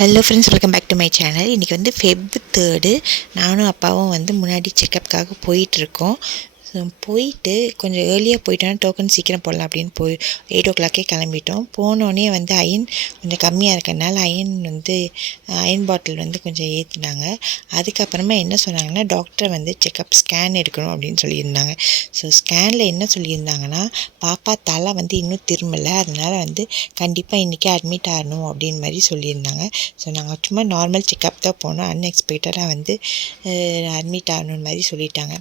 Hello friends welcome back to my channel இன்றைக்கி வந்து Feb third நானும் அப்பாவும் வந்து முன்னாடி செக்கப்புக்காக போயிட்டுருக்கோம் ஸோ போயிட்டு கொஞ்சம் ஏர்லியாக போயிட்டோன்னா டோக்கன் சீக்கிரம் போடலாம் அப்படின்னு போய் எயிட் ஓ கிளாக்கே கிளம்பிட்டோம். போனோடனே வந்து அயன் கொஞ்சம் கம்மியாக இருக்கிறனால அயன் வந்து அயன் பாட்டில் வந்து கொஞ்சம் ஏற்றினாங்க அதுக்கப்புறமா என்ன சொன்னாங்கன்னா டாக்டர் வந்து செக்கப் ஸ்கேன் எடுக்கணும் அப்படின்னு சொல்லியிருந்தாங்க. ஸோ ஸ்கேனில் என்ன சொல்லியிருந்தாங்கன்னா பாப்பா தலை வந்து இன்னும் திரும்பலை. அதனால் வந்து கண்டிப்பாக இன்றைக்கி அட்மிட் ஆகணும் அப்படின்னு மாதிரி சொல்லியிருந்தாங்க. ஸோ நாங்கள் சும்மா நார்மல் செக்கப் தான் போனோம். அன்எக்ஸ்பெக்டடாக வந்து அட்மிட் ஆகணுன்னு மாதிரி சொல்லிட்டாங்க.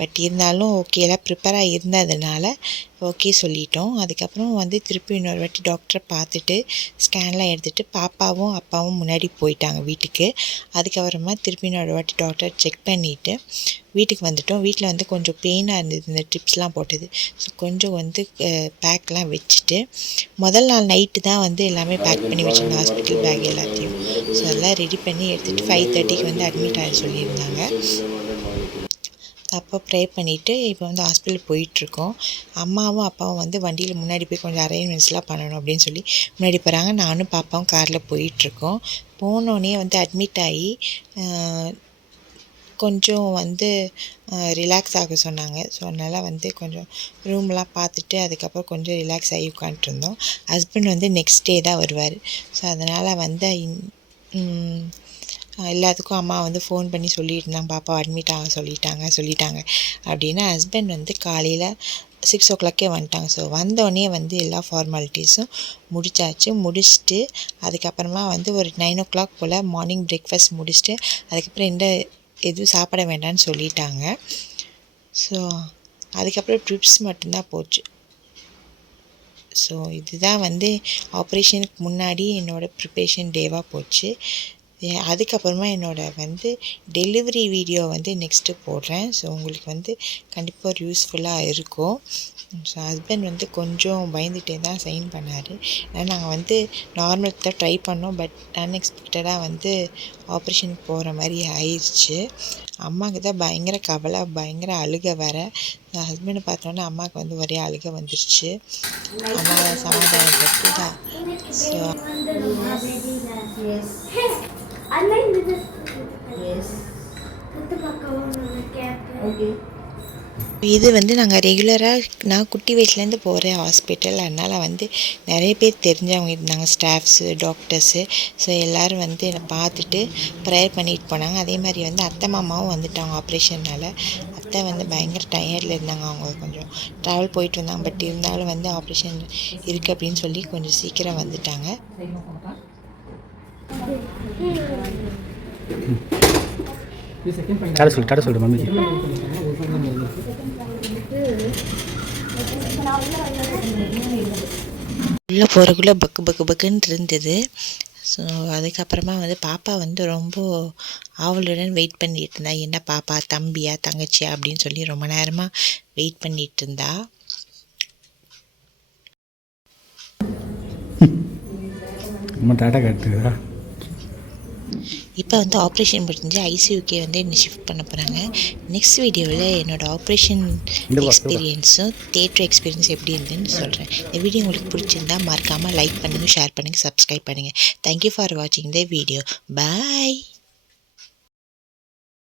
பட் இருந்தாலும் ஓகே எல்லாம் ப்ரிப்பேராக இருந்ததுனால ஓகே சொல்லிட்டோம். அதுக்கப்புறம் வந்து திருப்பி இன்னொரு வாட்டி டாக்டரை பார்த்துட்டு ஸ்கேன்லாம் எடுத்துகிட்டு பாப்பாவும் அப்பாவும் முன்னாடி போயிட்டாங்க வீட்டுக்கு. அதுக்கப்புறமா திருப்பி இன்னொரு வாட்டி டாக்டர் செக் பண்ணிவிட்டு வீட்டுக்கு வந்துட்டோம். வீட்டில் வந்து கொஞ்சம் பெயினாக இருந்தது. இந்த ட்ரிப்ஸ்லாம் போட்டது. ஸோ கொஞ்சம் வந்து பேக்லாம் வச்சுட்டு முதல் நாள் நைட்டு தான் வந்து எல்லாமே பேக் பண்ணி வச்சுருந்தோம் ஹாஸ்பிட்டல் பேக் எல்லாத்தையும். ஸோ அதெல்லாம் ரெடி பண்ணி எடுத்துகிட்டு ஃபைவ் தேர்ட்டிக்கு வந்து அட்மிட் ஆக சொல்லியிருந்தாங்க. அப்போ ப்ரே பண்ணிவிட்டு இப்போ வந்து ஹாஸ்பிட்டல் போயிட்டுருக்கோம். அம்மாவும் அப்பாவும் வந்து வண்டியில் முன்னாடி போய் கொஞ்சம் அரேஞ்ச்மெண்ட்ஸ்லாம் பண்ணணும் அப்படின்னு சொல்லி முன்னாடி போகிறாங்க நானும் பாப்பாவும் காரில் போயிட்டுருக்கோம். போனோடனே வந்து அட்மிட் ஆகி கொஞ்சம் வந்து ரிலாக்ஸ் ஆக சொன்னாங்க. ஸோ அதனால் வந்து கொஞ்சம் ரூம்லாம் பார்த்துட்டு அதுக்கப்புறம் கொஞ்சம் ரிலாக்ஸ் ஆகி உட்காந்துருந்தோம் ஹஸ்பண்ட் வந்து நெக்ஸ்ட் டே தான் வருவார். ஸோ அதனால் வந்து எல்லாத்துக்கும் அம்மா வந்து ஃபோன் பண்ணி சொல்லிட்டு இருந்தாங்க. பாப்பா அட்மிட் ஆக சொல்லிட்டாங்க சொல்லிட்டாங்க. அப்படின்னு ஹஸ்பண்ட் வந்து காலையில் சிக்ஸ் ஓ கிளாக்கே வந்துட்டாங்க. ஸோ வந்தோடனே வந்து எல்லா ஃபார்மாலிட்டிஸும் முடிச்சாச்சு. முடிச்சுட்டு அதுக்கப்புறமா வந்து ஒரு நைன் ஓ கிளாக் போல் மார்னிங் பிரேக்ஃபாஸ்ட் முடிச்சுட்டு அதுக்கப்புறம் எந்த எதுவும் சாப்பிட வேண்டாம்னு சொல்லிட்டாங்க. ஸோ அதுக்கப்புறம் ட்ரிப்ஸ் மட்டும்தான் போச்சு. ஸோ இதுதான் வந்து ஆப்ரேஷனுக்கு முன்னாடி என்னோடய ப்ரிப்ரேஷன் டேவாக போச்சு. அதுக்கப்புறமா என்னோடய வந்து டெலிவரி வீடியோ வந்து நெக்ஸ்ட்டு போடுறேன். ஸோ உங்களுக்கு வந்து கண்டிப்பாக ஒரு யூஸ்ஃபுல்லாக இருக்கும். ஸோ ஹஸ்பண்ட் வந்து கொஞ்சம் பயந்துகிட்டே தான் சைன் பண்ணார். ஏன்னா நாங்கள் வந்து நார்மல் தான் ட்ரை பண்ணோம். பட் அன்எக்ஸ்பெக்டடாக வந்து ஆப்ரேஷனுக்கு போகிற மாதிரி ஆயிடுச்சு அம்மாவுக்கு தான் பயங்கர கவலை பயங்கர அழுக வேற. ஹஸ்பண்டை பார்த்தோன்னே அம்மாவுக்கு வந்து ஒரே அழுக வந்துருச்சு. அம்மா சமாதானப்பட்டு தான். ஸோ இது. வந்து நாங்கள் ரெகுலராக நான் குட்டி வயசுலேருந்து போகிறேன் ஹாஸ்பிட்டல் அதனால் வந்து நிறைய பேர் தெரிஞ்சவங்க இருந்தாங்க ஸ்டாஃப்ஸு டாக்டர்ஸு ஸோ எல்லோரும் வந்து என்னை பார்த்துட்டு ப்ரேயர் பண்ணிட்டு போனாங்க. அதே மாதிரி வந்து அத்தை மாமாவும் வந்துட்டாங்க ஆப்ரேஷனால் அத்தை வந்து பயங்கர டயர்டில் இருந்தாங்க. அவங்க கொஞ்சம் ட்ராவல் போயிட்டு வந்தாங்க பட் இருந்தாலும் வந்து ஆப்ரேஷன் இருக்குது அப்படின்னு சொல்லி கொஞ்சம் சீக்கிரம் வந்துட்டாங்க. டாடா சொல்லு டாடா சொல்லு மம்மிக்கு உள்ளே போகிறக்குள்ளே பக்கு பக்கு பக்குன்னு இருந்தது. ஸோ அதுக்கப்புறமா வந்து பாப்பா வந்து ரொம்ப ஆவலுடன் வெயிட் பண்ணிகிட்டு இருந்தா. என்ன பாப்பா தம்பியா தங்கச்சியா? அப்படின்னு சொல்லி ரொம்ப நேரமாக வெயிட் பண்ணிகிட்டு இருந்தா. டாட்டா காட்டுதா இப்போ வந்து ஆப்ரேஷன் முடிஞ்சு ஐசியூக்கே வந்து என்ன ஷிஃப்ட் பண்ண போகிறாங்க நெக்ஸ்ட் வீடியோவில் என்னோடய ஆப்ரேஷன் எக்ஸ்பீரியன்ஸும் தேட்டர் எக்ஸ்பீரியன்ஸ் எப்படி இருந்துன்னு சொல்கிறேன் இந்த வீடியோ உங்களுக்கு பிடிச்சிருந்தா மறக்காமல் லைக் பண்ணுங்கள் ஷேர் பண்ணுங்கள் சப்ஸ்கிரைப் பண்ணுங்கள் தேங்க்யூ ஃபார் வாட்சிங் த வீடியோ பாய்